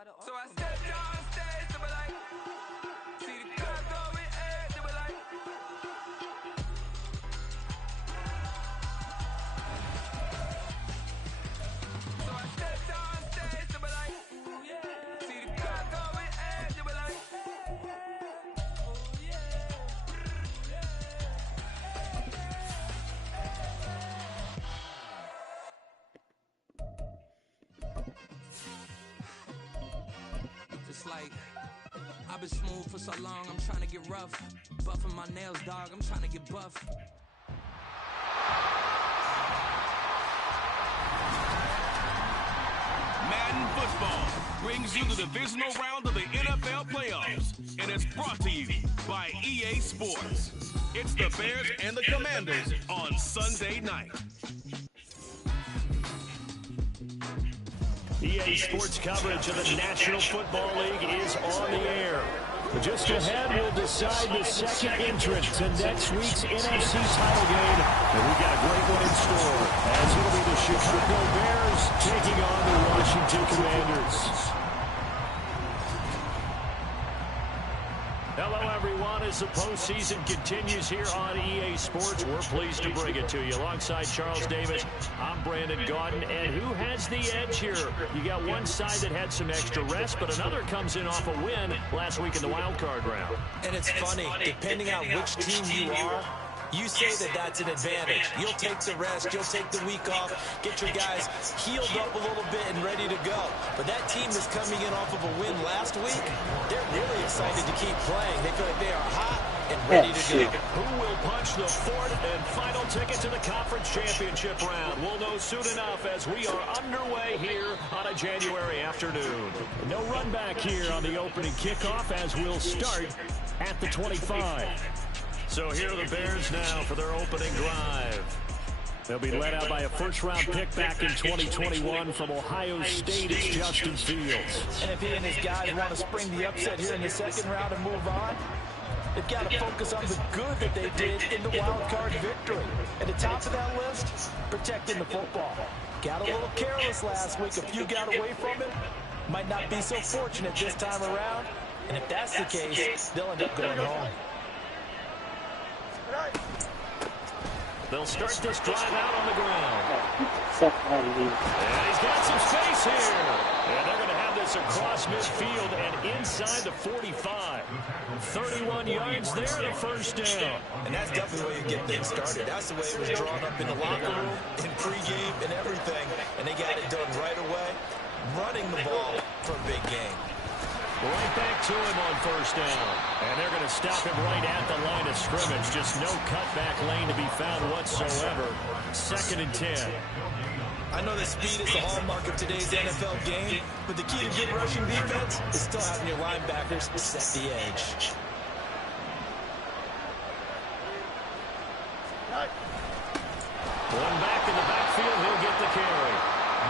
So I stepped on stage, they were like, see the crowd going ahead, they were like. So I stepped on stage, they were like, ooh yeah. See the crowd going ahead, they were like, oh yeah. Just like I've been smooth for so long, I'm trying to get rough. Buffing my nails, dog, I'm trying to get buff. Madden Football brings you the divisional round of the NFL playoffs, and it's brought to you by EA Sports. It's the Bears and the Commanders on Sunday night. EA Sports coverage of the National Football League is on the air. But just ahead, we'll decide the second entrant to next week's NFC title game. And we've got a great one in store, as it'll be the Chicago Bears taking on the Washington Commanders. Hello, everyone. As the postseason continues here on EA Sports, we're pleased to bring it to you. Alongside Charles Davis, I'm Brandon Gaudin. And who has the edge here? You got one side that had some extra rest, but another comes in off a win last week in the wild card round. And it's funny, depending on which team you are, you say that that's an advantage. You'll take the rest, you'll take the week off, get your guys healed up a little bit and ready to go. But that team that's coming in off of a win last week, they're really excited to keep playing. They feel like they are hot and ready to go. Who will punch the fourth and final ticket to the conference championship round? We'll know soon enough as we are underway here on a January afternoon. No run back here on the opening kickoff as we'll start at the 25. So here are the Bears now for their opening drive. They'll be led out by a first-round pick back in 2021 from Ohio State. It's Justin Fields. And if he and his guys want to spring the upset here in the second round and move on, they've got to focus on the good that they did in the wild card victory. At the top of that list, protecting the football. Got a little careless last week. A few got away from it. Might not be so fortunate this time around. And if that's the case, they'll end up going home. They'll start this drive out on the ground. And he's got some space here. And they're going to have this across midfield and inside the 45. 31 yards there, the first down. And that's definitely the way you get things started. That's the way it was drawn up in the locker room, in pregame, and everything. And they got it done right away, running the ball for a big game. Right back to him on first down. And they're going to stop him right at the line of scrimmage. Just no cutback lane to be found whatsoever. 2nd and 10. I know that speed is the hallmark of today's NFL game, but the key to good rushing defense is still having your linebackers set the edge. One back in the backfield, he'll get the carry.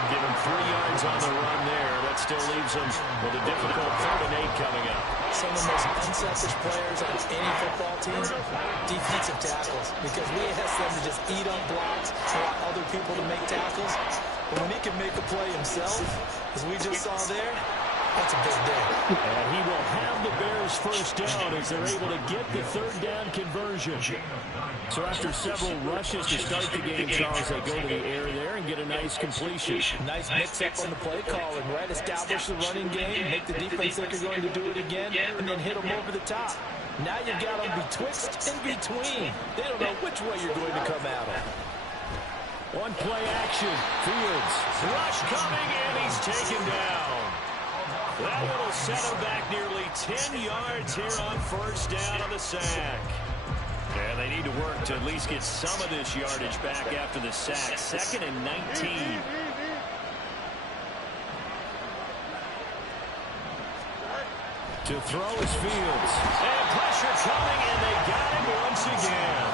Give him 3 yards on the run there. That still leaves him with a difficult 3rd and 8 coming up. Some of the most unselfish players on any football team, defensive tackles, because we ask them to just eat up blocks, allow other people to make tackles. But when he can make a play himself, as we just saw there, that's a big day. And he will have the Bears first down as they're able to get the 3rd down conversion. So after several rushes to start the game, Charles, they go to the air there and get a nice completion. Nice mix-up on the play calling, right? Establish the running game, make the defense think you're going to do it again, and then hit them over the top. Now you've got them betwixt and between. They don't know which way you're going to come at them. One play action. Fields. Rush coming, and he's taken down. That one will set him back nearly 10 yards here on first down on the sack. Yeah, they need to work to at least get some of this yardage back after the sack. 2nd and 19. To throw is Fields. And pressure coming, and they got him once again.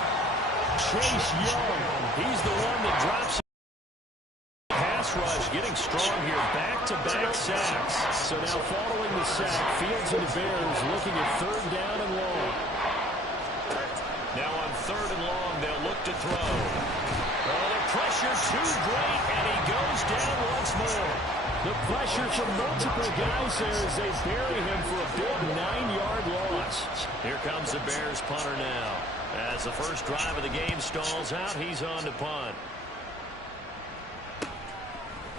Chase Young, he's the one that drops. Pass rush getting strong here. Back-to-back sacks. So now following the sack, Fields and the Bears looking at 3rd down and long. Now on 3rd and long, they'll look to throw. Oh, the pressure too great, and he goes down once more. The pressure from multiple guys there as they bury him for a big 9-yard loss. Here comes the Bears punter now. As the first drive of the game stalls out, he's on to punt.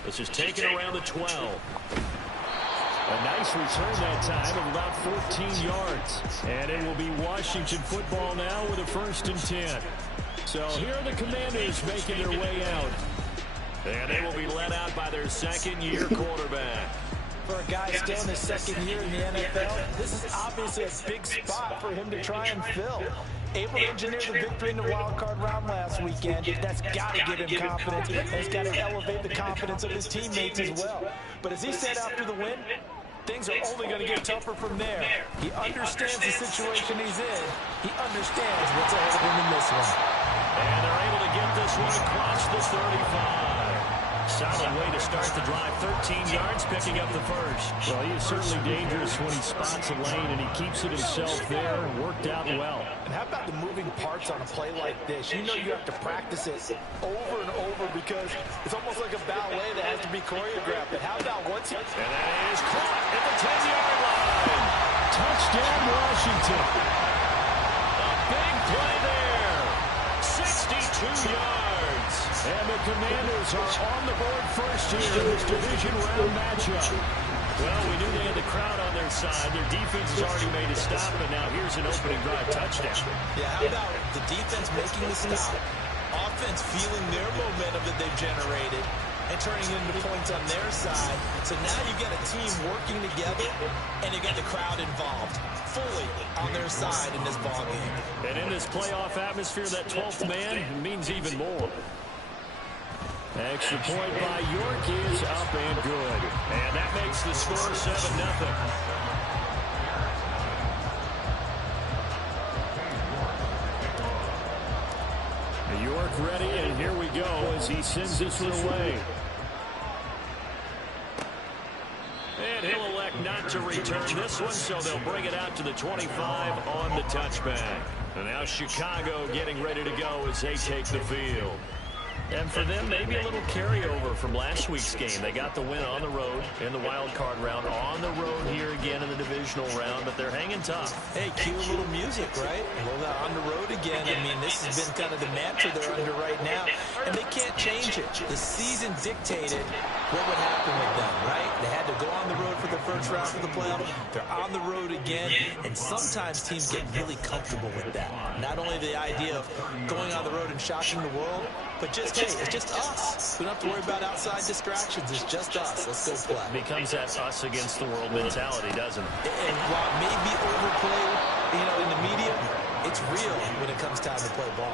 This is taken around the 12. A nice return that time of about 14 yards. And it will be Washington football now with a 1st and 10. So here are the Commanders making their way out. And they will be led out by their 2nd-year quarterback. For a guy still in his 2nd year in the NFL, this is obviously a big spot for him to try and fill. Able to engineer the victory in the wild card round last weekend. That's got to give him confidence, and it's got to elevate the confidence of his teammates as well. But as he said after the win, things are only going to get tougher from there. He understands the situation he's in. He understands what's ahead of him in this one. And they're able to get this one across the 35. Solid way to start the drive. 13 yards, picking up the first. Well, he is certainly dangerous when he spots a lane, and he keeps it himself there. Worked out well. And how about the moving parts on a play like this? You know you have to practice it over and over because it's almost like a ballet that has to be choreographed. But how about once he... And that is caught at the 10-yard line. Touchdown, Washington. A big play there. 62 yards. And the Commanders are on the board first here in this division round matchup. Well, we knew they had the crowd on their side. Their defense has already made a stop, but now here's an opening drive touchdown. Yeah, how about the defense making the stop, offense feeling their momentum that they've generated, and turning it into points on their side. So now you've got a team working together, and you've got the crowd involved fully on their side in this ballgame. And in this playoff atmosphere, that 12th man means even more. Extra point by York is up and good. And that makes the score 7-0. York ready, and here we go as he sends this one away. And he'll elect not to return this one, so they'll bring it out to the 25 on the touchback. And now Chicago getting ready to go as they take the field. And for them, maybe a little carryover from last week's game. They got the win on the road in the wild card round, on the road here again in the divisional round, but they're hanging tough. Hey, cue a little music, right? Well, they're on the road again. I mean, this has been kind of the mantra they're under right now, and they can't change it. The season dictated what would happen with them, right? They had to go on the road for the first round of the playoff. They're on the road again, and sometimes teams get really comfortable with that. Not only the idea of going on the road and shocking the world, but just, hey, it's just us. We don't have to worry about outside distractions. It's just us. Let's go play. It becomes that us against the world mentality, doesn't it? And while it may be overplayed, in the media, it's real when it comes time to play ball.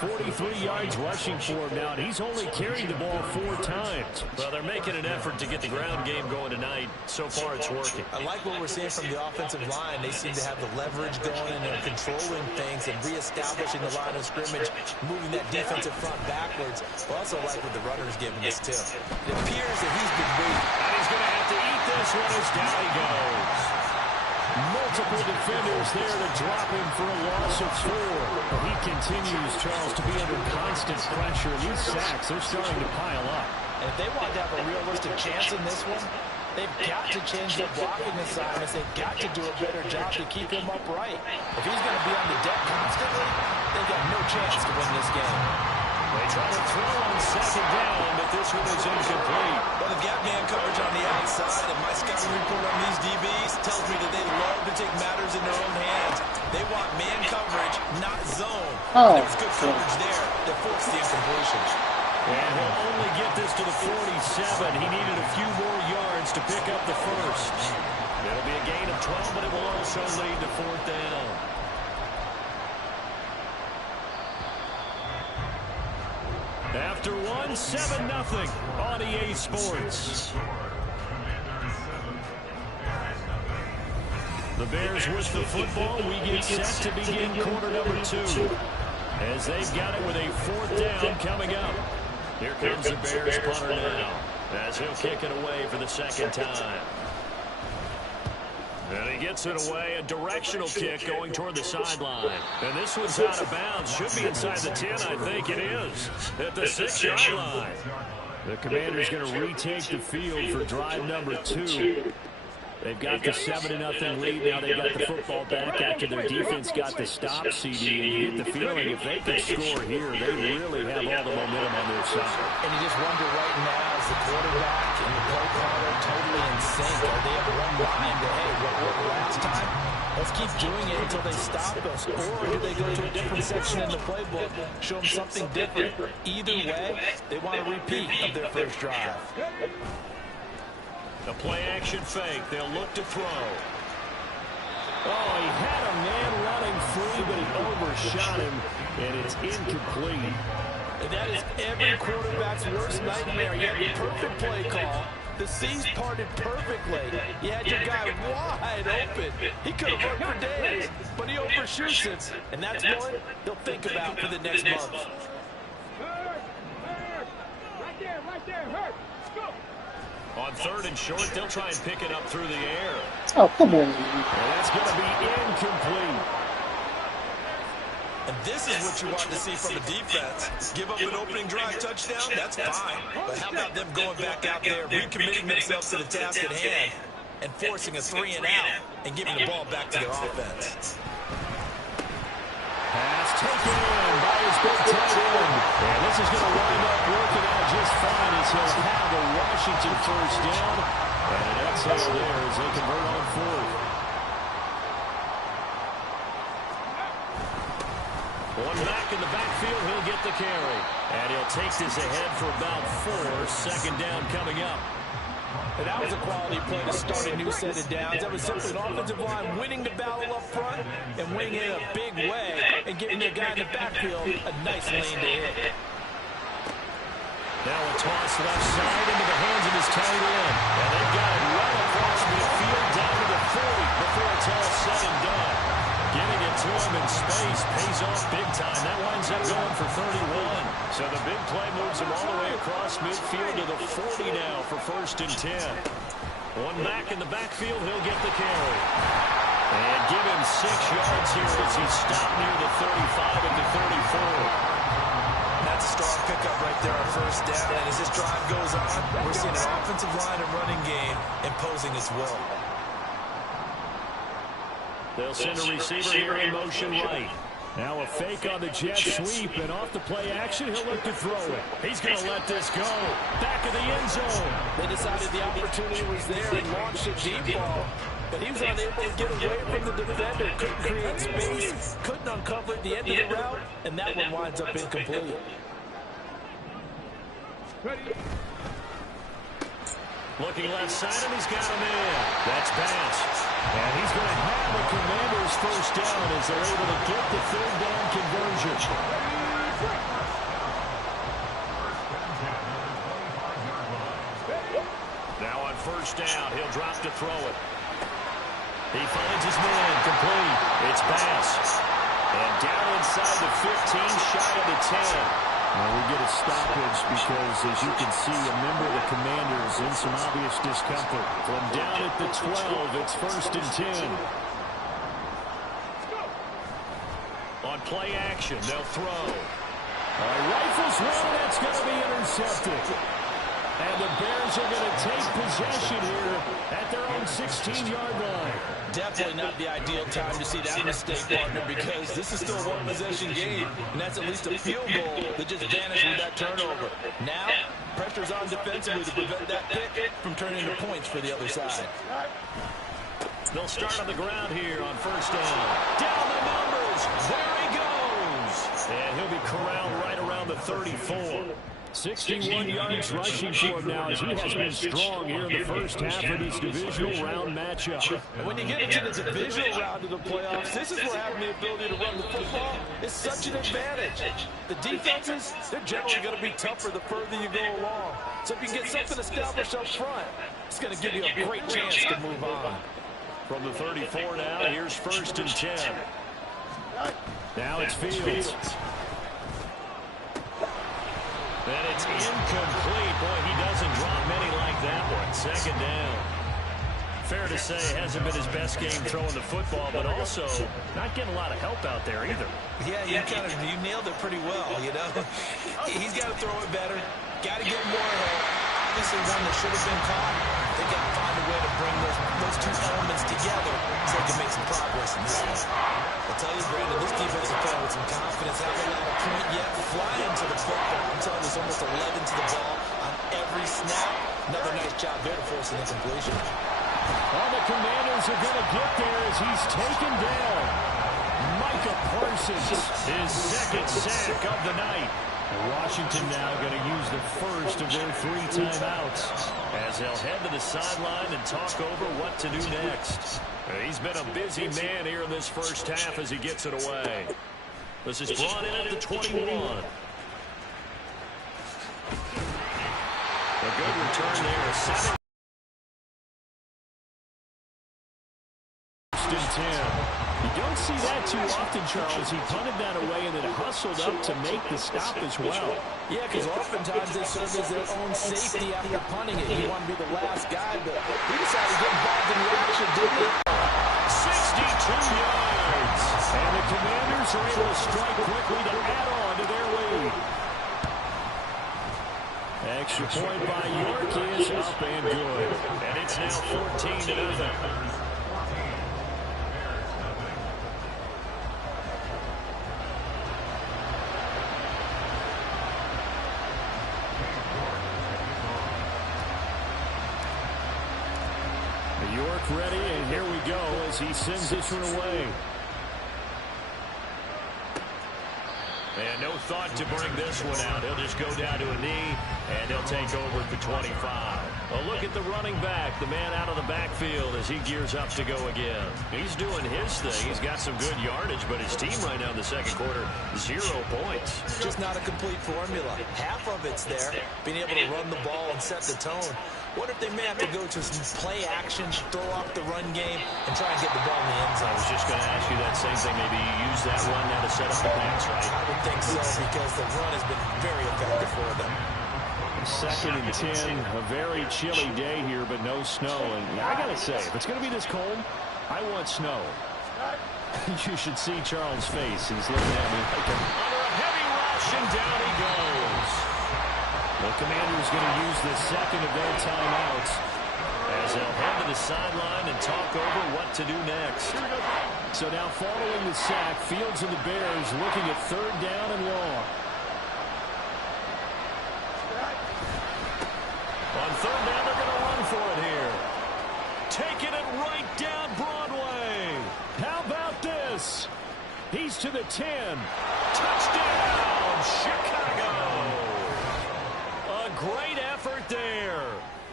43 yards rushing for him now, and he's only carried the ball 4 times. Well, they're making an effort to get the ground game going tonight. So far, it's working. I like what we're seeing from the offensive line. They seem to have the leverage going, and they're controlling things and reestablishing the line of scrimmage, moving that defensive front backwards. I also like what the runner's giving us, too. It appears that he's been waiting. And he's going to have to eat this one as down he goes. Multiple defenders there to drop him for a loss of 4. He continues, Charles, to be under constant pressure. These sacks, they're starting to pile up. And if they want to have a realistic chance in this one, they've got to change their blocking assignments. They've got to do a better job to keep him upright. If he's going to be on the deck constantly, they've got no chance to win this game. They try to throw on 2nd down, but this one is incomplete. Well, they've got man coverage on the outside, and my scouting report on these DBs tells me that they love to take matters in their own hands. They want man coverage, not zone. There was good coverage there that forced the incompletion. And he'll only get this to the 47. He needed a few more yards to pick up the first. It'll be a gain of 12, but it will also lead to 4th down. After one, 7-0 on EA Sports. The Bears with the football. We get set to begin quarter number 2. As they've got it with a 4th down coming up. Here comes the Bears punter now, as he'll kick it away for the 2nd time. And he gets it away, a directional kick going toward the sideline. And this one's out of bounds. Should be inside the 10, I think it is. At the 6-yard line. The Commanders going to retake the field for drive number 2. They've got the 7-0 lead. Now they've got the football back after their defense got the stop, CD. And you get the feeling if they can score here, they really have all the momentum on their side. And you just wonder right now, is the quarterback and the play caller totally in sync? Are they have one mind to, hey, what worked last time? Let's keep doing it until they stop us. Or do they go to a different section in the playbook, show them something different? Either way, they want a repeat of their first drive. The play-action fake. They'll look to throw. Oh, he had a man running free, but he overshot him, and it's incomplete. And that is every quarterback's worst nightmare. You had the perfect play call. The C's parted perfectly. You had your guy wide open. He could have run for days, but he overshoots it. And that's one they'll think about for the next month. Right there, hurt. Go. On 3rd and short, they'll try and pick it up through the air. Oh, come on. And that's going to be incomplete. And this is what you want to see from a defense. Give up an opening drive touchdown, that's fine. But how about them going back out there, recommitting themselves to the task at hand, and forcing a 3 and out, and giving the ball back to their offense. Pass taken in by his big tight end. And this is going to wind up working out just fine as he'll have a Washington first down. And an exhale there as they convert on 4th. One back in the backfield, he'll get the carry. And he'll take this ahead for about 4. Second down coming up. And that was a quality play to start a new set of downs. That was simply an offensive line winning the battle up front and winning it in a big way and giving their guy in the backfield a nice lane to hit. Now a toss left side into the hands of his tight end. And they've got it right across midfield down to the 40 before it's all said and done. Getting it to him in space pays off big time. That winds up going for 31. So the big play moves him all the way across midfield to the 40 now for 1st and 10. One back in the backfield, he'll get the carry. And give him 6 yards here as he's stopped near the 35 at the 34. That's a strong pickup right there on 1st down. And as this drive goes on, we're seeing an offensive line and running game imposing its will. They'll send a receiver here in motion right. Now a fake on the jet sweep, and off the play action, he'll look to throw it. He's going to let this go. Back of the end zone. They decided the opportunity was there and launched a deep ball, but he was unable to get away from the defender, couldn't create space, couldn't uncover at the end of the route, and that one winds up incomplete. Looking left side, and he's got him in. That's Bass. And he's going to have the Commanders first down as they're able to get the 3rd down conversion. Now on 1st down, he'll drop to throw it. He finds his man, complete. It's Bass. And down inside the 15, shy of the 10. Well, we get a stoppage because, as you can see, a member of the Commanders in some obvious discomfort. From down at the 12, it's 1st and 10. On play action, they'll throw. Rifles one, that's going to be intercepted. And the Bears are going to take possession here at their own 16-yard line. Definitely not the ideal time to see that mistake, partner, because this is still a one-possession game, and that's at least a field goal that just vanished with that turnover. Now, pressure's on defensively to prevent that pick from turning into points for the other side. They'll start on the ground here on 1st down. Down the numbers. There he goes. And he'll be corralled right around the 34. 61 yards rushing for him now as he has been strong here in the first half of this divisional round matchup. And when you get into the divisional round of the playoffs, this is where having the ability to run the football is such an advantage. The defenses, they're generally going to be tougher the further you go along. So if you can get something established up front, it's going to give you a great chance to move on. From the 34 now, here's 1st and 10. Now it's Fields. And it's incomplete. Boy, he doesn't drop many like that one. 2nd down. Fair to say, hasn't been his best game throwing the football, but also not getting a lot of help out there either. Yeah, you nailed it pretty well, you know. He's got to throw it better. Got to get more help. Obviously one that should have been caught. They got to find a way to bring those two elements together so they can make some progress in this one. I'll tell you, Brandon, this defensive player with some confidence, haven't allowed a point yet, flying to the football. I'm telling you, there's almost 11 to the ball on every snap. Another nice job there to force an incompletion. Well, the Commanders are going to get there as he's taken down. Micah Parsons, his second sack of the night. Washington now going to use the first of their 3 timeouts as they'll head to the sideline and talk over what to do next. He's been a busy man here in this first half as he gets it away. This is brought in at the 21. A good return there. 7. 10. You don't see that too often, Charles. He punted that away and then hustled up to make the stop as well. Yeah, because oftentimes they serve as their own safety after punting it. He wanted to be the last guy, but he decided to get involved in the action, didn't he? 62 yards. And the Commanders are able to strike quickly to add on to their lead. Extra point by York is up and good. And it's now 14-0. York ready, and here we go as he sends this one away. And no thought to bring this one out. He'll just go down to a knee, and he'll take over at the 25. A look at the running back, the man out of the backfield as he gears up to go again. He's doing his thing. He's got some good yardage, but his team right now in the second quarter, 0 points. Just not a complete formula. Half of it's there, being able to run the ball and set the tone. What if they may have to go to some play action, throw off the run game, and try and get the ball in the end zone? I was just going to ask you that same thing. Maybe you use that run now to set up the pass, right? I would think so, because the run has been very effective for them. 2nd and 10, a very chilly day here, but no snow. And I got to say, if it's going to be this cold, I want snow. You should see Charles' face. He's looking at me like under a heavy rush, and down he goes. The Commanders going to use the second of their timeouts as they'll head to the sideline and talk over what to do next. So now following the sack, Fields and the Bears looking at 3rd down and long. On 3rd down, they're going to run for it here. Taking it right down Broadway. How about this? He's to the 10. Touchdown, Chicago. Great effort there.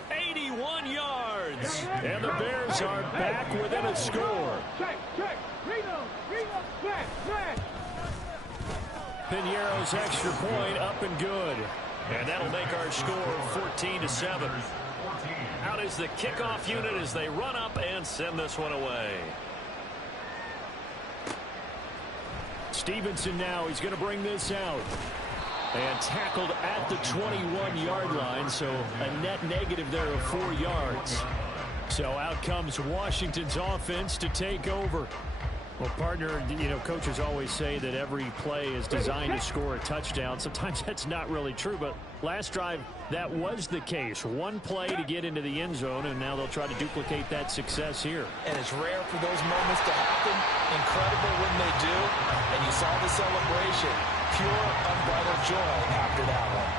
81 yards. And the Bears are back within a score. Piñeiro's extra point up and good. And that'll make our score 14-7. Out is the kickoff unit as they run up and send this one away. Stevenson now, he's going to bring this out. And tackled at the 21-yard line, so a net negative there of 4 yards. So out comes Washington's offense to take over. Well, partner, you know, coaches always say that every play is designed to score a touchdown. Sometimes that's not really true, but last drive, that was the case. One play to get into the end zone, and now they'll try to duplicate that success here. And it's rare for those moments to happen. Incredible when they do. And you saw the celebration. Pure, unbridled joy after that one.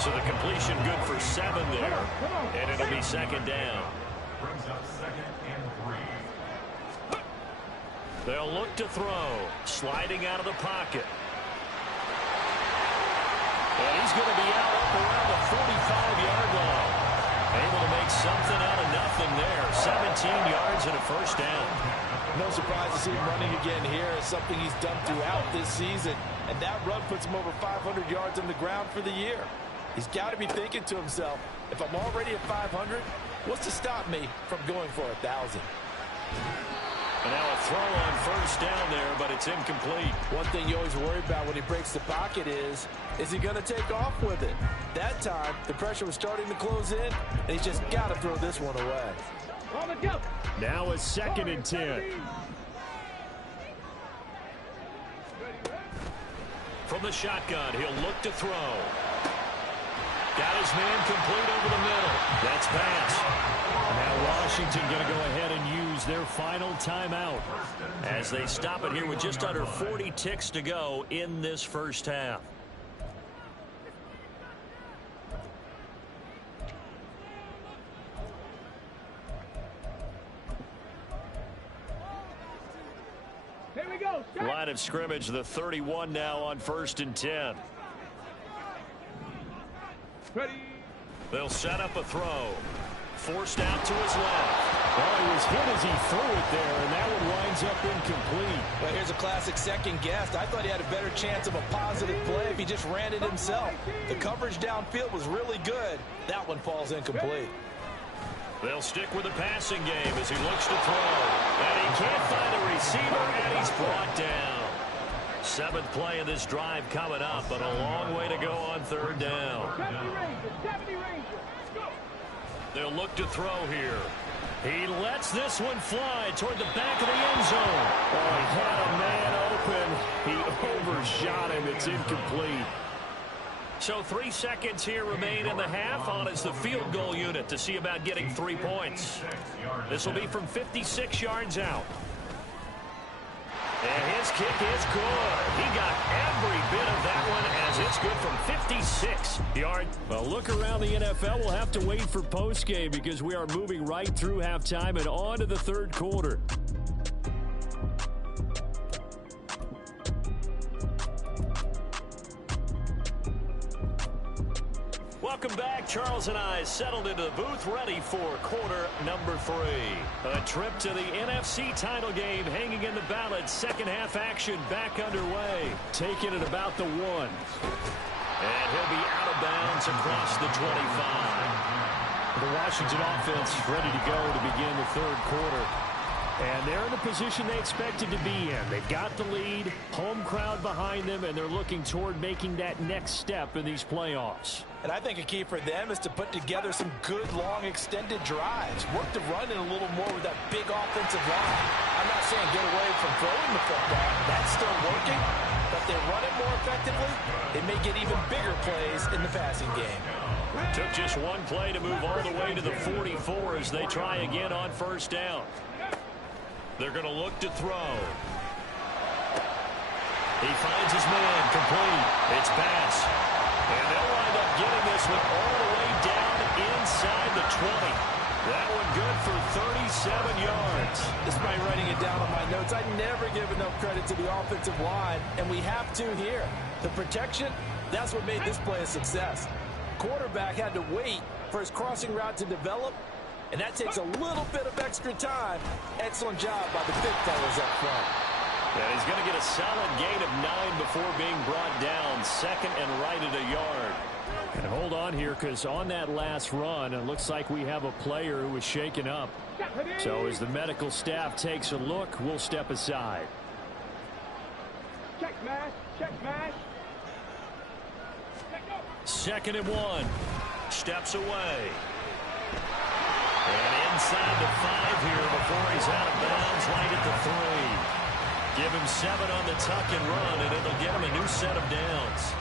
So the completion good for 7 there, and it'll be 2nd down. They'll look to throw, sliding out of the pocket. And he's going to be out up around the 45-yard line. Able to make something out of nothing there. 17 yards and a 1st down. No surprise to see him running again here. It's something he's done throughout this season. And that run puts him over 500 yards on the ground for the year. He's got to be thinking to himself, if I'm already at 500, what's to stop me from going for 1,000? And now a throw on 1st down there, but it's incomplete. One thing you always worry about when he breaks the pocket is he going to take off with it? That time, the pressure was starting to close in, and he's just got to throw this one away. Now a 2nd and 10. From the shotgun, he'll look to throw. Got his man complete over the middle. That's pass. Now Washington going to go ahead and use their final timeout as they stop it here with just under 40 ticks to go in this first half. Here we go. Line of scrimmage, the 31 now on 1st and 10. Ready. They'll set up a throw. Forced out to his left. Well, he was hit as he threw it there, and that one winds up incomplete. Well, here's a classic second guess. I thought he had a better chance of a positive play if he just ran it himself. The coverage downfield was really good. That one falls incomplete. They'll stick with the passing game as he looks to throw. And he can't find a receiver, and he's brought down. 7th play of this drive coming up, but a long way to go on 3rd down. 70 Rangers, 70 Rangers. Go. They'll look to throw here. He lets this one fly toward the back of the end zone. Oh, he had a man open. He overshot him. It's incomplete. So 3 seconds here remain in the half on as the field goal unit to see about getting 3 points. This will be from 56 yards out. And his kick is good. He got every bit of that one as it's good from 56 yards. Well, look around the NFL. We'll have to wait for postgame because we are moving right through halftime and on to the 3rd quarter. Welcome back. Charles and I settled into the booth ready for quarter number 3. A trip to the NFC title game hanging in the balance. Second half action back underway. Taking it about the 1. And he'll be out of bounds across the 25. The Washington offense ready to go to begin the 3rd quarter. And they're in the position they expected to be in. They've got the lead, home crowd behind them, and they're looking toward making that next step in these playoffs. And I think a key for them is to put together some good, long, extended drives. Work the run in a little more with that big offensive line. I'm not saying get away from throwing the football. That's still working. But if they run it more effectively, they may get even bigger plays in the passing game. Took just 1 play to move all the way to the 44 as they try again on 1st down. They're going to look to throw. He finds his man complete. It's pass. And they'll wind up getting this one all the way down inside the 20. That one good for 37 yards. Despite writing it down on my notes, I never give enough credit to the offensive line, and we have to here. The protection, that's what made this play a success. Quarterback had to wait for his crossing route to develop, and that takes a little bit of extra time. Excellent job by the big fellas up front. And he's going to get a solid gain of 9 before being brought down. 2nd and right at a yard. And hold on here because on that last run, it looks like we have a player who was shaken up. So as the medical staff takes a look, we'll step aside. Check smash. Check smash. 2nd and 1. Steps away. And inside the 5 here before he's out of bounds right at the 3. Give him 7 on the tuck and run, and it'll get him a new set of downs.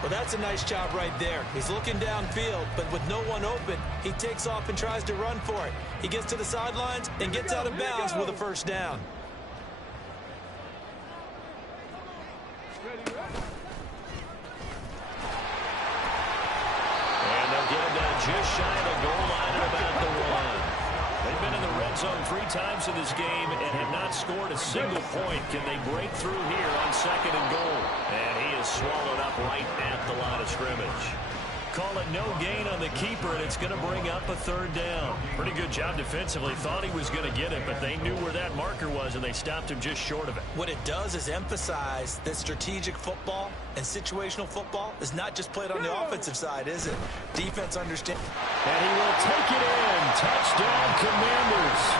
Well, that's a nice job right there. He's looking downfield, but with no one open, he takes off and tries to run for it. He gets to the sidelines and gets out of bounds with a 1st down. And they'll get him down just shy of the goal line at about the 1. They've been in the red zone 3 times in this game and have not scored a single point. Can they break through here on 2nd and goal? And he is swallowed up right at the line of scrimmage. Call it no gain on the keeper, and it's going to bring up a 3rd down. Pretty good job defensively. Thought he was going to get it, but they knew where that marker was, and they stopped him just short of it. What it does is emphasize that strategic football and situational football is not just played on the offensive side, is it? Defense understands. And he will take it in. Touchdown, Commanders.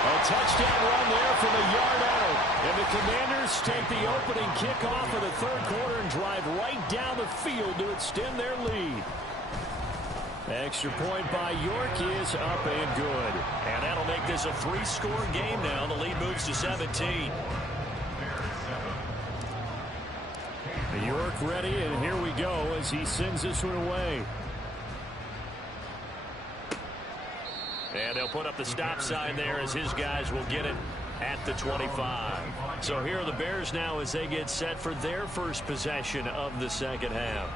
A touchdown run there from a yard out. And the Commanders take the opening kickoff of the 3rd quarter and drive right down the field to extend their lead. Extra point by York is up and good. And that'll make this a 3-score game now. The lead moves to 17. York ready, and here we go as he sends this one away. And they'll put up the stop sign there as his guys will get it at the 25. So here are the Bears now as they get set for their first possession of the second half.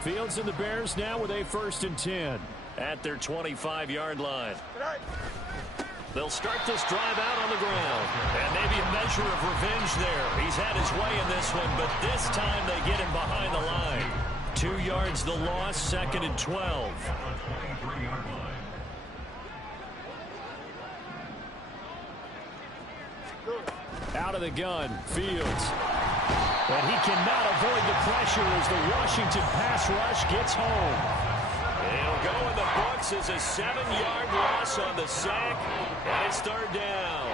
Fields and the Bears now with a 1st and 10 at their 25-yard line. They'll start this drive out on the ground. And maybe a measure of revenge there. He's had his way in this one, but this time they get him behind the line. 2 yards the loss, 2nd and 12. Out of the gun, Fields. But he cannot avoid the pressure as the Washington pass rush gets home. He'll go in the books as a 7-yard loss on the sack, and it's 3rd down.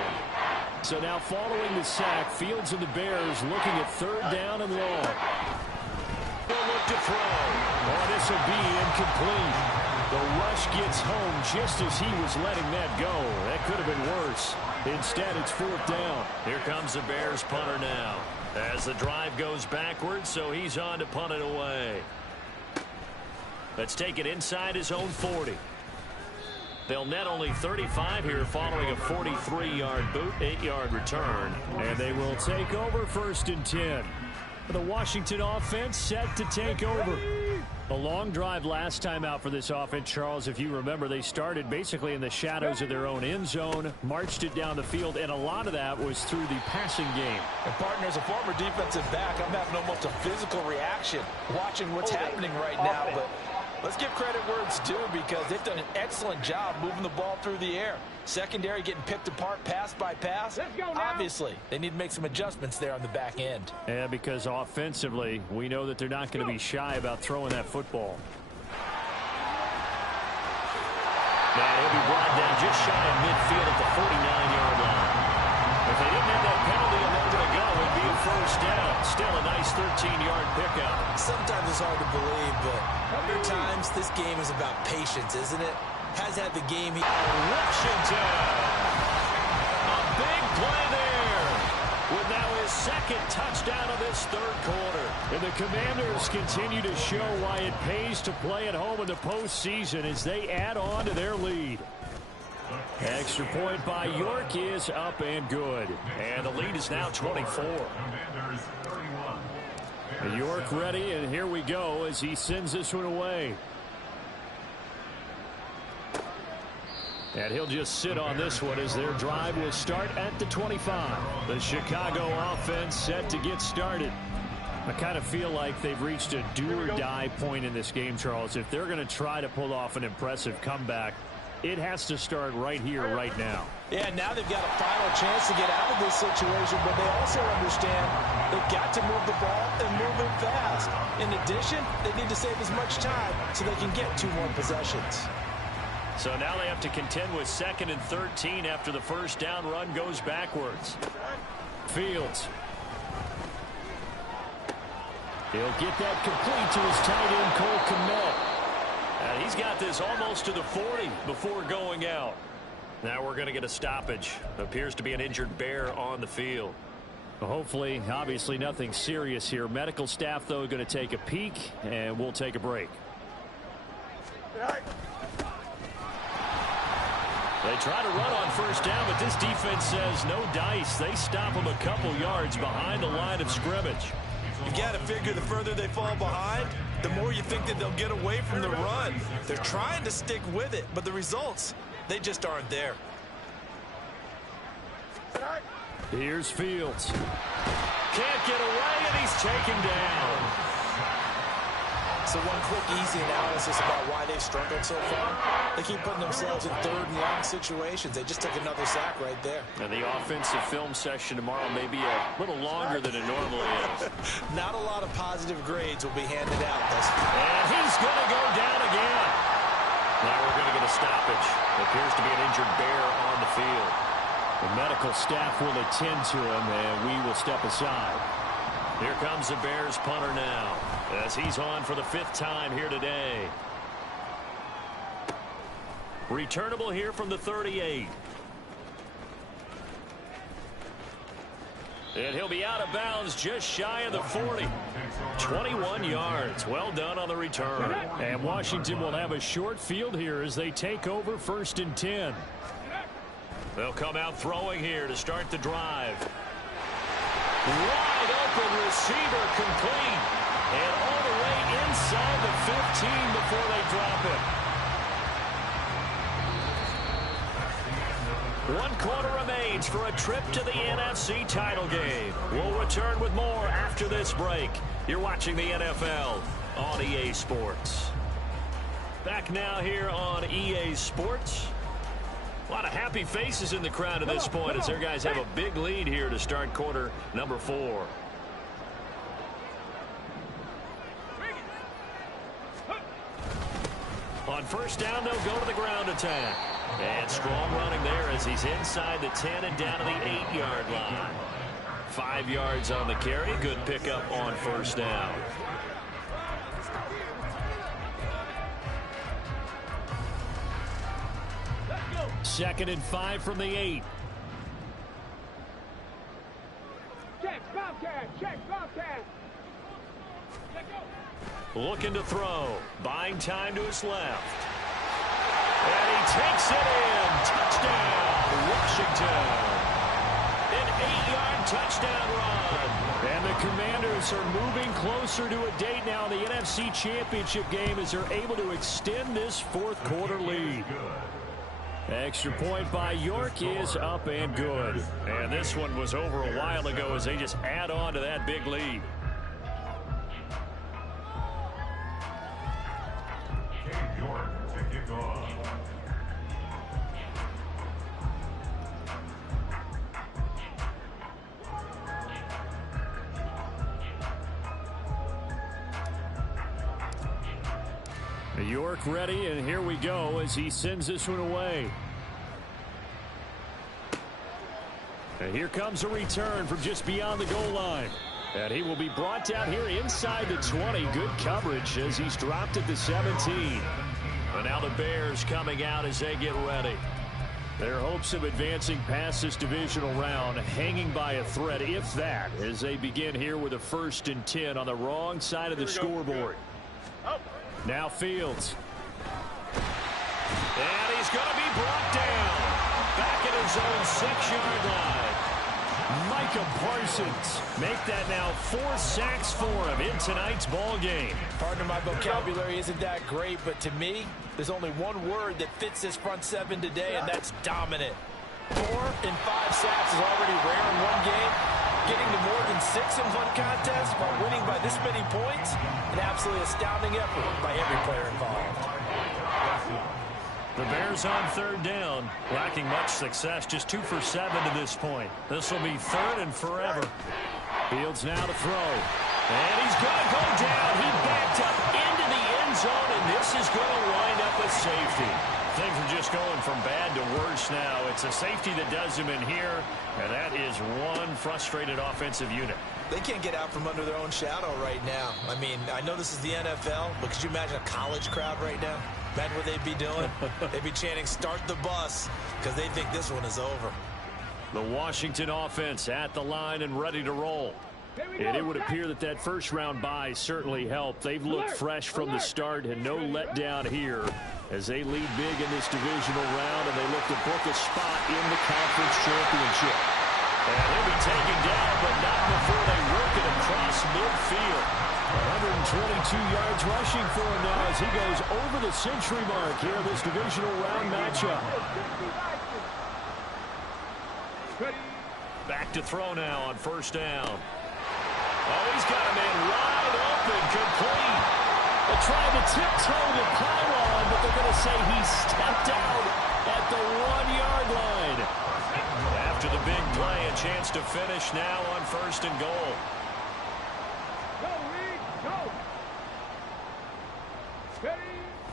So now following the sack, Fields and the Bears looking at 3rd down and long. They'll look to throw. Oh, this will be incomplete. The rush gets home just as he was letting that go. That could have been worse. Instead, it's 4th down. Here comes the Bears punter now as the drive goes backwards, so he's on to punt it away. Let's take it inside his own 40. They'll net only 35 here following a 43-yard boot, 8-yard return. And they will take over 1st and 10. The Washington offense set to take over. A long drive last time out for this offense, Charles. If you remember, they started basically in the shadows of their own end zone, marched it down the field, and a lot of that was through the passing game. And partner, as a former defensive back, I'm having almost a physical reaction watching what's happening right now. But let's give credit where it's due because they've done an excellent job moving the ball through the air. Secondary getting picked apart pass by pass. Obviously, they need to make some adjustments there on the back end. Yeah, because offensively, we know that they're not going to be shy about throwing that football. Now he'll be brought down just shy of midfield at the 49-yard line. If they didn't have that penalty a moment ago, it'd be a 1st down. Still a nice 13-yard pickup. Sometimes it's hard to believe, but other times this game is about patience, isn't it? Has had the game. Washington. A big play there. With now his 2nd touchdown of this 3rd quarter. And the Commanders continue to show why it pays to play at home in the postseason as they add on to their lead. Extra point by York is up and good. And the lead is now 24. York ready, and here we go as he sends this one away. And he'll just sit on this one as their drive will start at the 25. The Chicago offense set to get started. I kind of feel like they've reached a do-or-die point in this game, Charles. If they're going to try to pull off an impressive comeback, it has to start right here, right now. Yeah, now they've got a final chance to get out of this situation, but they also understand they've got to move the ball and move it fast. In addition, they need to save as much time so they can get 2 more possessions. So now they have to contend with 2nd and 13 after the 1st down run goes backwards. Fields. He'll get that complete to his tight end, Cole Kmet. And he's got this almost to the 40 before going out. Now we're going to get a stoppage. Appears to be an injured Bear on the field. Well, hopefully, obviously nothing serious here. Medical staff, though, going to take a peek, and we'll take a break. They try to run on 1st down, but this defense says no dice. They stop them a couple yards behind the line of scrimmage. You got to figure the further they fall behind, the more you think that they'll get away from the run. They're trying to stick with it, but the results, they just aren't there. Here's Fields. Can't get away, and he's taken down. So one quick, easy analysis about why they've struggled so far. They keep putting themselves in 3rd and long situations. They just took another sack right there. And the offensive film session tomorrow may be a little longer than it normally is. Not a lot of positive grades will be handed out. And he's going to go down again. Now we're going to get a stoppage. Appears to be an injured Bear on the field. The medical staff will attend to him, and we will step aside. Here comes the Bears punter now, as he's on for the 5th time here today. Returnable here from the 38. And he'll be out of bounds just shy of the 40. 21 yards. Well done on the return. And Washington will have a short field here as they take over 1st and 10. They'll come out throwing here to start the drive. Wide open receiver complete. And all the way inside the 15 before they drop it. 1 quarter remains for a trip to the NFC title game. We'll return with more after this break. You're watching the NFL on EA Sports. Back now here on EA Sports. A lot of happy faces in the crowd at this point as their guys have a big lead here to start quarter number 4. On 1st down, they'll go to the ground attack. And strong running there as he's inside the 10 and down to the 8-yard line. 5 yards on the carry. Good pickup on 1st down. Second and 5 from the 8. Check, Bobcat, check, Bobcat. Looking to throw. Buying time to his left. And he takes it in. Touchdown, Washington. An 8-yard touchdown run. And the Commanders are moving closer to a date now in the NFC Championship game as they're able to extend this 4th quarter lead. Extra point by York is up and good. And this one was over a while ago as they just add on to that big lead. York ready, and here we go as he sends this one away. And here comes a return from just beyond the goal line. And he will be brought down here inside the 20. Good coverage as he's dropped at the 17. And now the Bears coming out as they get ready. Their hopes of advancing past this divisional round hanging by a thread, if that, as they begin here with a 1st and 10 on the wrong side of the scoreboard. Now Fields. And he's going to be brought down. Back at his own 6-yard line. Micah Parsons make that now 4 sacks for him in tonight's ball game. Pardon my vocabulary isn't that great, but to me, there's only one word that fits this front 7 today, and that's dominant. 4 and 5 sacks is already rare in one game. Getting to more than 6 in one contest while winning by this many points, an absolutely astounding effort by every player involved. The Bears on 3rd down, lacking much success, just 2 for 7 to this point. This will be 3rd and forever. Fields now to throw. And he's going to go down. He backed up into the end zone, and this is going to wind up with safety. Things are just going from bad to worse now. It's a safety that does him in here, and that is one frustrated offensive unit. They can't get out from under their own shadow right now. I mean, I know this is the NFL, but could you imagine a college crowd right now? Imagine what they'd be doing. They'd be chanting, "Start the bus," because they think this one is over. The Washington offense at the line and ready to roll. And it would appear that that first-round bye certainly helped. They've looked fresh from the start and no letdown here as they lead big in this divisional round, and they look to book a spot in the conference championship. And he'll be taken down, but not before they work it across midfield. 122 yards rushing for him now as he goes over the century mark here in this divisional round matchup. Back to throw now on 1st down. Oh, he's got a man wide open, complete. They tried to tiptoe the pylon, but they're going to say he stepped out at the 1-yard line. After the big play, a chance to finish now on 1st and goal.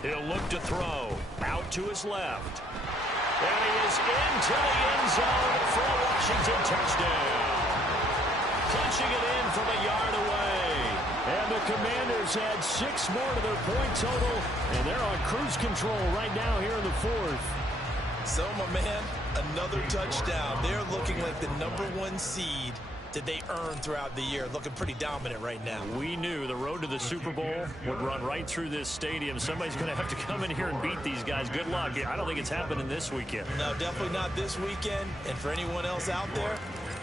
He'll look to throw. Out to his left. And he is into the end zone for a Washington touchdown. Punching it in from a yard away. And the Commanders add 6 more to their point total, and they're on cruise control right now here in the 4th. So, my man, another touchdown. They're looking like the #1 seed that they earned throughout the year. Looking pretty dominant right now. We knew the road to the Super Bowl would run right through this stadium. Somebody's going to have to come in here and beat these guys. Good luck. I don't think it's happening this weekend. No, definitely not this weekend. And for anyone else out there,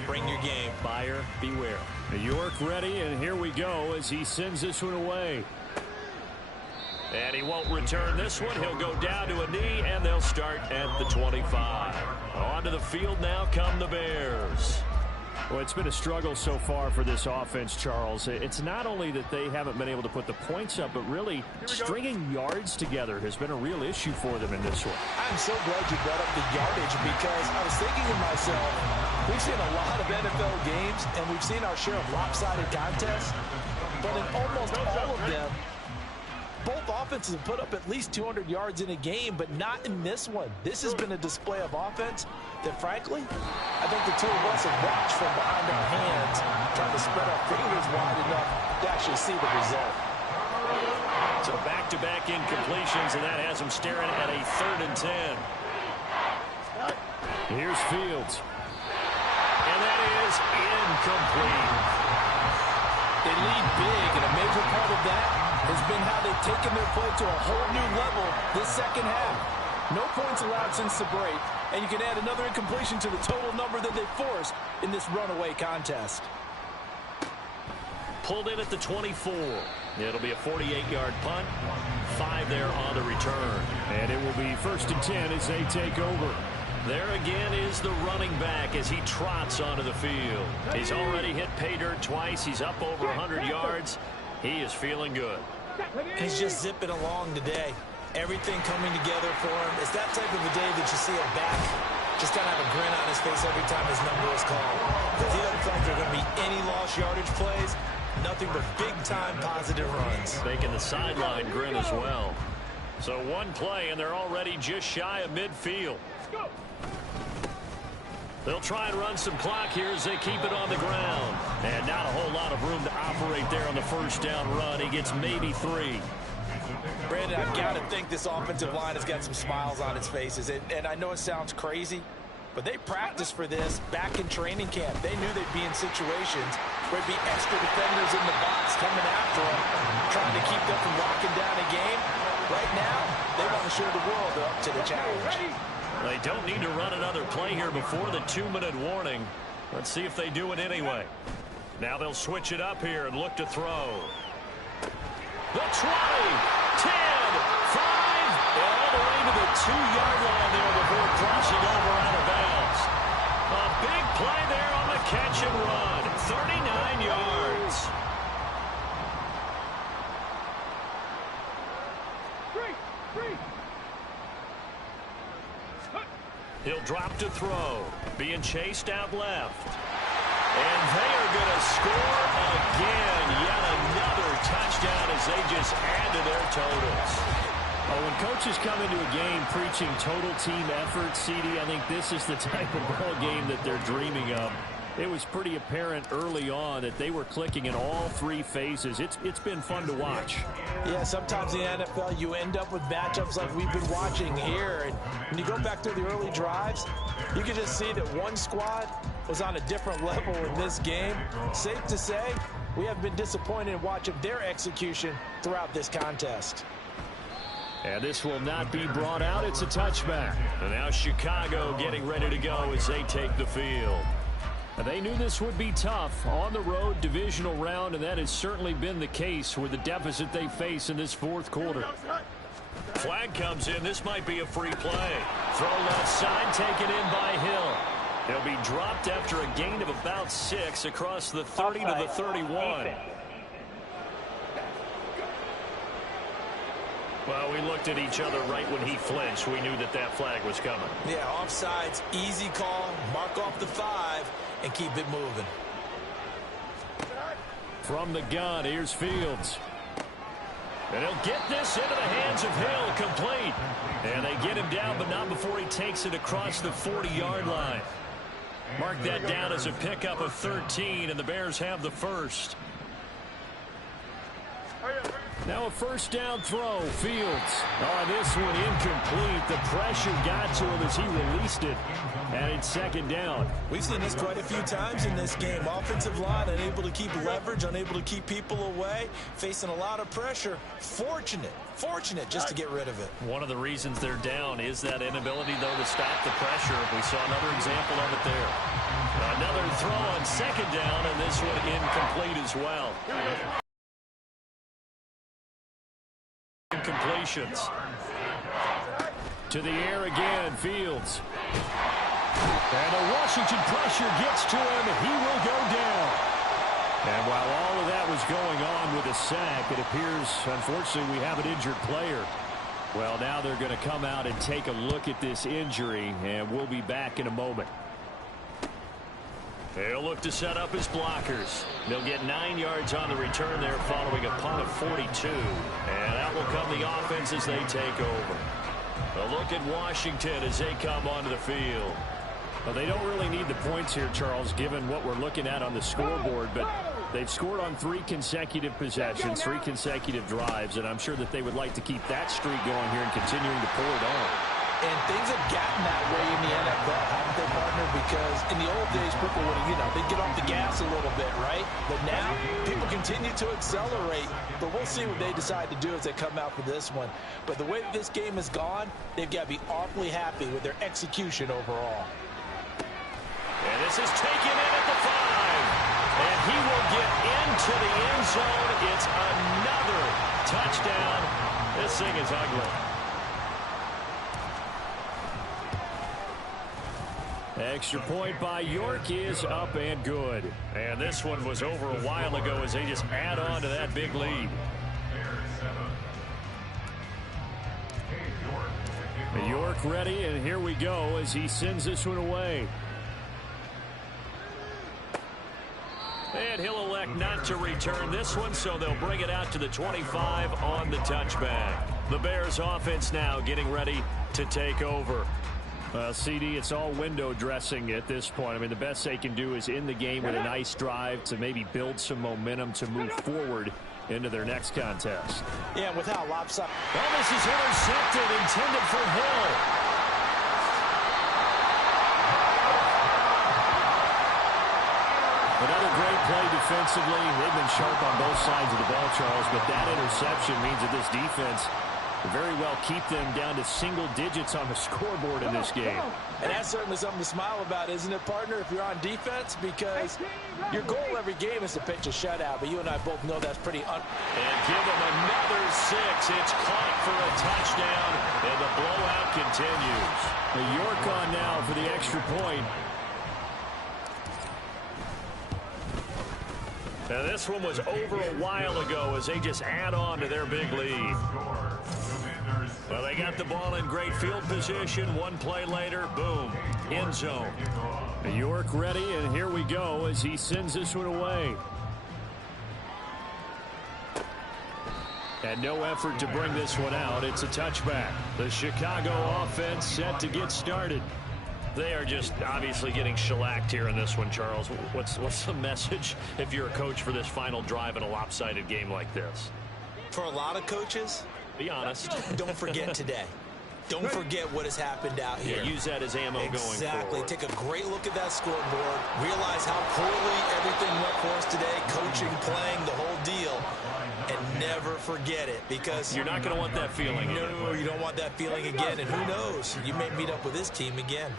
bring your game. Buyer beware. York ready, and here we go as he sends this one away. And he won't return this one. He'll go down to a knee, and they'll start at the 25. Onto the field now come the Bears. Well, it's been a struggle so far for this offense, Charles. It's not only that they haven't been able to put the points up, but really stringing yards together has been a real issue for them in this one. I'm so glad you brought up the yardage because I was thinking to myself, we've seen a lot of NFL games, and we've seen our share of lopsided contests, but in almost all of them, both offenses have put up at least 200 yards in a game, but not in this one. This has been a display of offense that, frankly, I think the two of us have watched from behind our hands, trying to spread our fingers wide enough to actually see the result. So back-to-back incompletions, and that has them staring at a 3rd and 10. Here's Fields. And that is incomplete. They lead big, and a major part of that has been how they've taken their play to a whole new level this second half. No points allowed since the break, and you can add another incompletion to the total number that they forced in this runaway contest. Pulled in at the 24. It'll be a 48-yard punt. 5 there on the return. And it will be 1st and 10 as they take over. There again is the running back as he trots onto the field. He's already hit pay dirt twice. He's up over 100 yards. He is feeling good. He's just zipping along today. Everything coming together for him. It's that type of a day that you see a back just kind of have a grin on his face every time his number is called. Because he doesn't feel like there are going to be any lost yardage plays. Nothing but big-time positive runs. Making the sideline grin as well. So one play, and they're already just shy of midfield. They'll try and run some clock here as they keep it on the ground. And not a whole lot of room to operate there on the 1st down run. He gets maybe 3. Brandon, I've got to think this offensive line has got some smiles on its faces. And I know it sounds crazy, but they practiced for this back in training camp. They knew they'd be in situations where there'd be extra defenders in the box coming after them, trying to keep them from locking down a game. Right now, they want to show the world they're up to the challenge. They don't need to run another play here before the 2-minute warning. Let's see if they do it anyway. Now they'll switch it up here and look to throw. The 20, 10, 5, and all the way to the 2-yard line there before crossing over out of bounds. A big play there on the catch and run. 39 yards. He'll drop to throw. Being chased out left. And they are going to score again. Yet another touchdown as they just add to their totals. Oh, when coaches come into a game preaching total team effort, CD, I think this is the type of ball game that they're dreaming of. It was pretty apparent early on that they were clicking in all 3 phases. It's been fun to watch. Yeah, sometimes in the NFL you end up with matchups like we've been watching here. And when you go back to the early drives, you can just see that one squad was on a different level in this game. Safe to say, we have been disappointed in watching their execution throughout this contest. And this will not be brought out. It's a touchback. And now Chicago getting ready to go as they take the field. They knew this would be tough on the road divisional round, and that has certainly been the case with the deficit they face in this 4th quarter. Flag comes in. This might be a free play. Throw left side, taken in by Hill. He'll be dropped after a gain of about 6 across the 30 to the 31. Well, we looked at each other right when he flinched. We knew that that flag was coming. Yeah, offsides, easy call, mark off the 5, and keep it moving. From the gun, here's Fields. And he'll get this into the hands of Hill, complete. And they get him down, but not before he takes it across the 40-yard line. Mark that down as a pickup of 13, and the Bears have the 1st. Now a first down throw. Fields. Oh, this one incomplete. The pressure got to him as he released it. And it's second down. We've seen this quite a few times in this game. Offensive line unable to keep leverage, unable to keep people away, facing a lot of pressure. Fortunate just to get rid of it. One of the reasons they're down is that inability, though, to stop the pressure. We saw another example of it there. Another throw on second down, and this one incomplete as well. Incompletions. To the air again, Fields. And the Washington pressure gets to him, and he will go down. And while all of that was going on with a sack, it appears, unfortunately, we have an injured player. Well, now they're going to come out and take a look at this injury, and we'll be back in a moment. They'll look to set up his blockers. They'll get 9 yards on the return there following a punt of 42. And out will come the offense as they take over. A look at Washington as they come onto the field. Well, they don't really need the points here, Charles, given what we're looking at on the scoreboard, but they've scored on 3 consecutive possessions, 3 consecutive drives, and I'm sure that they would like to keep that streak going here and continuing to pull it on. And things have gotten that way in the NFL, haven't they, partner? Because in the old days, people would, they'd get off the gas a little bit, right? But now, people continue to accelerate. But we'll see what they decide to do as they come out for this one. But the way that this game has gone, they've got to be awfully happy with their execution overall. And this is taken in at the 5. And he will get into the end zone. It's another touchdown. This thing is ugly. Extra point by York is up and good. And this one was over a while ago as they just add on to that big lead. York ready, and here we go as he sends this one away. And he'll elect not to return this one, so they'll bring it out to the 25 on the touchback. The Bears offense now getting ready to take over. CD, it's all window dressing at this point. I mean, the best they can do is in the game with a nice drive to maybe build some momentum to move forward into their next contest. Yeah, with how lopsided. Well, this is intercepted, intended for Hill. Another great play defensively. They've been sharp on both sides of the ball, Charles, but that interception means that this defense very well keep them down to single digits on the scoreboard in this game. And that's certainly something to smile about, isn't it, partner, if you're on defense? Because your goal every game is to pitch a shutout, but you and I both know that's pretty And give them another 6. It's caught for a touchdown, and the blowout continues. York on now for the extra point. Now, this one was over a while ago as they just add on to their big lead. Well, they got the ball in great field position. One play later, boom, end zone. York ready, and here we go as he sends this one away. And no effort to bring this one out. It's a touchback. The Chicago offense set to get started. They are just obviously getting shellacked here in this one, Charles. What's the message if you're a coach for this final drive in a lopsided game like this? For a lot of coaches, be honest. Don't forget today. Don't forget what has happened out here. Yeah, use that as ammo going forward. Exactly. Take a great look at that scoreboard. Realize how poorly everything went for us today. Coaching, playing, the whole deal. And never forget it, because you're not going to want that feeling. No, you don't want that feeling again. And who knows? You may meet up with this team again.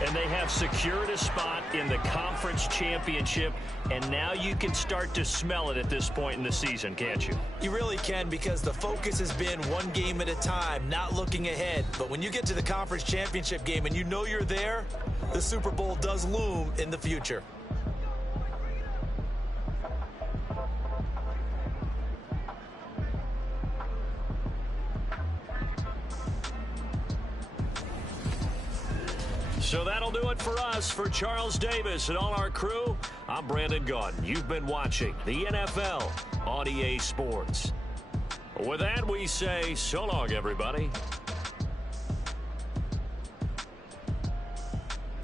And they have secured a spot in the conference championship, and now you can start to smell it at this point in the season, can't you? You really can, because the focus has been one game at a time, not looking ahead. But when you get to the conference championship game and you know you're there, the Super Bowl does loom in the future. So that'll do it for us. For Charles Davis and all our crew, I'm Brandon Gaudin. You've been watching the NFL on EA Sports. With that, we say so long, everybody.